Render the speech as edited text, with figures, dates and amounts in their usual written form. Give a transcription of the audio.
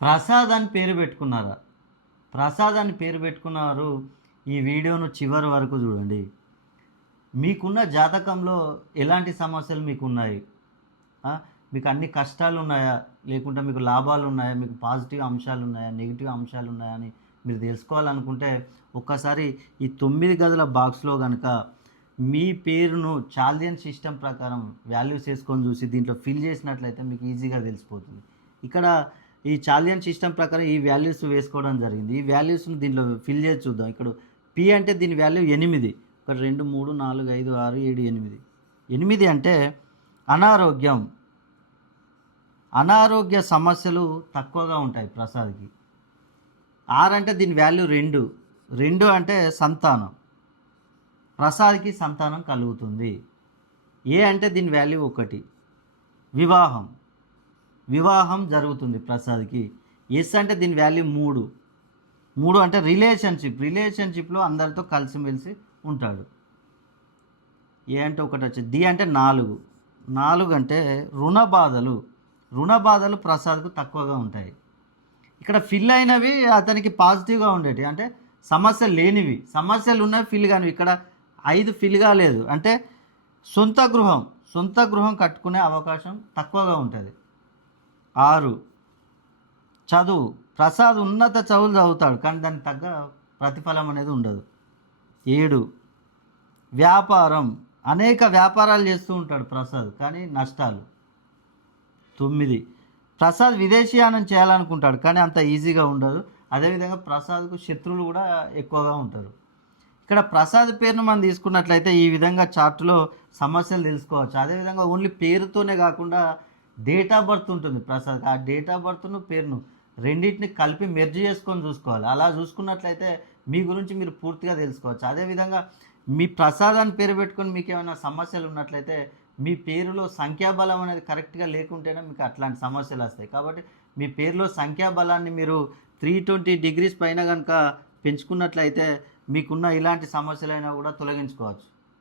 ప్రసాద్ అని పేరు పెట్టుకున్నారా? ప్రసాద్ అని పేరు పెట్టుకున్నారు. ఈ వీడియోను చివరి వరకు చూడండి. మీకున్న జాతకంలో ఎలాంటి సమస్యలు మీకున్నాయి? మీకు అన్ని కష్టాలు ఉన్నాయా? లేకుంటే మీకు లాభాలు ఉన్నాయా? మీకు పాజిటివ్ అంశాలు ఉన్నాయా? నెగిటివ్ అంశాలు ఉన్నాయా? అని మీరు తెలుసుకోవాలనుకుంటే ఒక్కసారి ఈ 9 గదుల బాక్స్లో కనుక మీ పేరును చాల్దియన్ సిస్టమ్ ప్రకారం వాల్యూస్ వేసుకొని చూసి దీంట్లో ఫిల్ చేసినట్లయితే మీకు ఈజీగా తెలిసిపోతుంది. ఇక్కడ ఈ చాల్దియన్ సిస్టమ్ ప్రకారం ఈ వాల్యూస్ వేసుకోవడం జరిగింది. ఈ వాల్యూస్ను దీంట్లో ఫిల్ చేసి చూద్దాం. ఇక్కడ పి అంటే దీని వాల్యూ 8. 1 2 3 4 5 6 7 8. 8 అంటే అనారోగ్యం. అనారోగ్య సమస్యలు తక్కువగా ఉంటాయి ప్రసాద్కి. 6 అంటే దీని వాల్యూ 2. 2 అంటే సంతానం. ప్రసాద్కి సంతానం కలుగుతుంది. ఏ అంటే దీని వాల్యూ 1. వివాహం. వివాహం జరుగుతుంది ప్రసాద్కి. ఎస్ అంటే దీని వాల్యూ 3. 3 అంటే రిలేషన్షిప్. రిలేషన్షిప్లో అందరితో కలిసిమెలిసి ఉంటాడు. ఏ అంటే 1 వచ్చేది. డి అంటే 4. 4 అంటే రుణ బాధలు. రుణ బాధలు ప్రసాద్కు తక్కువగా ఉంటాయి. ఇక్కడ ఫిల్ అయినవి అతనికి పాజిటివ్గా ఉండేవి, అంటే సమస్యలు లేనివి. సమస్యలు ఉన్నవి ఫిల్ కానివి. ఇక్కడ 5 ఫిల్ కాలేదు, అంటే సొంత గృహం కట్టుకునే అవకాశం తక్కువగా ఉంటుంది. 6 చదువు. ప్రసాద్ ఉన్నత చదువులు చదువుతాడు, కానీ దానికి తగ్గ ప్రతిఫలం అనేది ఉండదు. 7 వ్యాపారం. అనేక వ్యాపారాలు చేస్తూ ఉంటాడు ప్రసాద్, కానీ నష్టాలు. 9 ప్రసాద్ విదేశీయానం చేయాలనుకుంటాడు, కానీ అంత ఈజీగా ఉండదు. అదేవిధంగా ప్రసాద్కు శత్రువులు కూడా ఎక్కువగా ఉంటారు. ఇక్కడ ప్రసాద్ పేరును మనం తీసుకున్నట్లయితే ఈ విధంగా చార్టులో సమస్యలు తెలుసుకోవచ్చు. అదేవిధంగా ఓన్లీ పేరుతోనే కాకుండా డేట్ ఆఫ్ బర్త్ ఉంటుంది ప్రసాద్. ఆ డేట్ ఆఫ్ బర్త్ను పేరును రెండింటిని కలిపి మెర్జ్ చేసుకొని చూసుకోవాలి. అలా చూసుకున్నట్లయితే మీ గురించి మీరు పూర్తిగా తెలుసుకోవచ్చు. అదేవిధంగా మీ ప్రసాద్ అని పేరు పెట్టుకొని మీకు ఏమైనా సమస్యలు ఉన్నట్లయితే మీ పేరులో సంఖ్యాబలం అనేది కరెక్ట్గా లేకుంటేనే మీకు అట్లాంటి సమస్యలు వస్తాయి. కాబట్టి మీ పేరులో సంఖ్యాబలాన్ని మీరు 320 degrees పైన కనుక పెంచుకున్నట్లయితే మీకున్న ఇలాంటి సమస్యలైనా కూడా తొలగించుకోవచ్చు.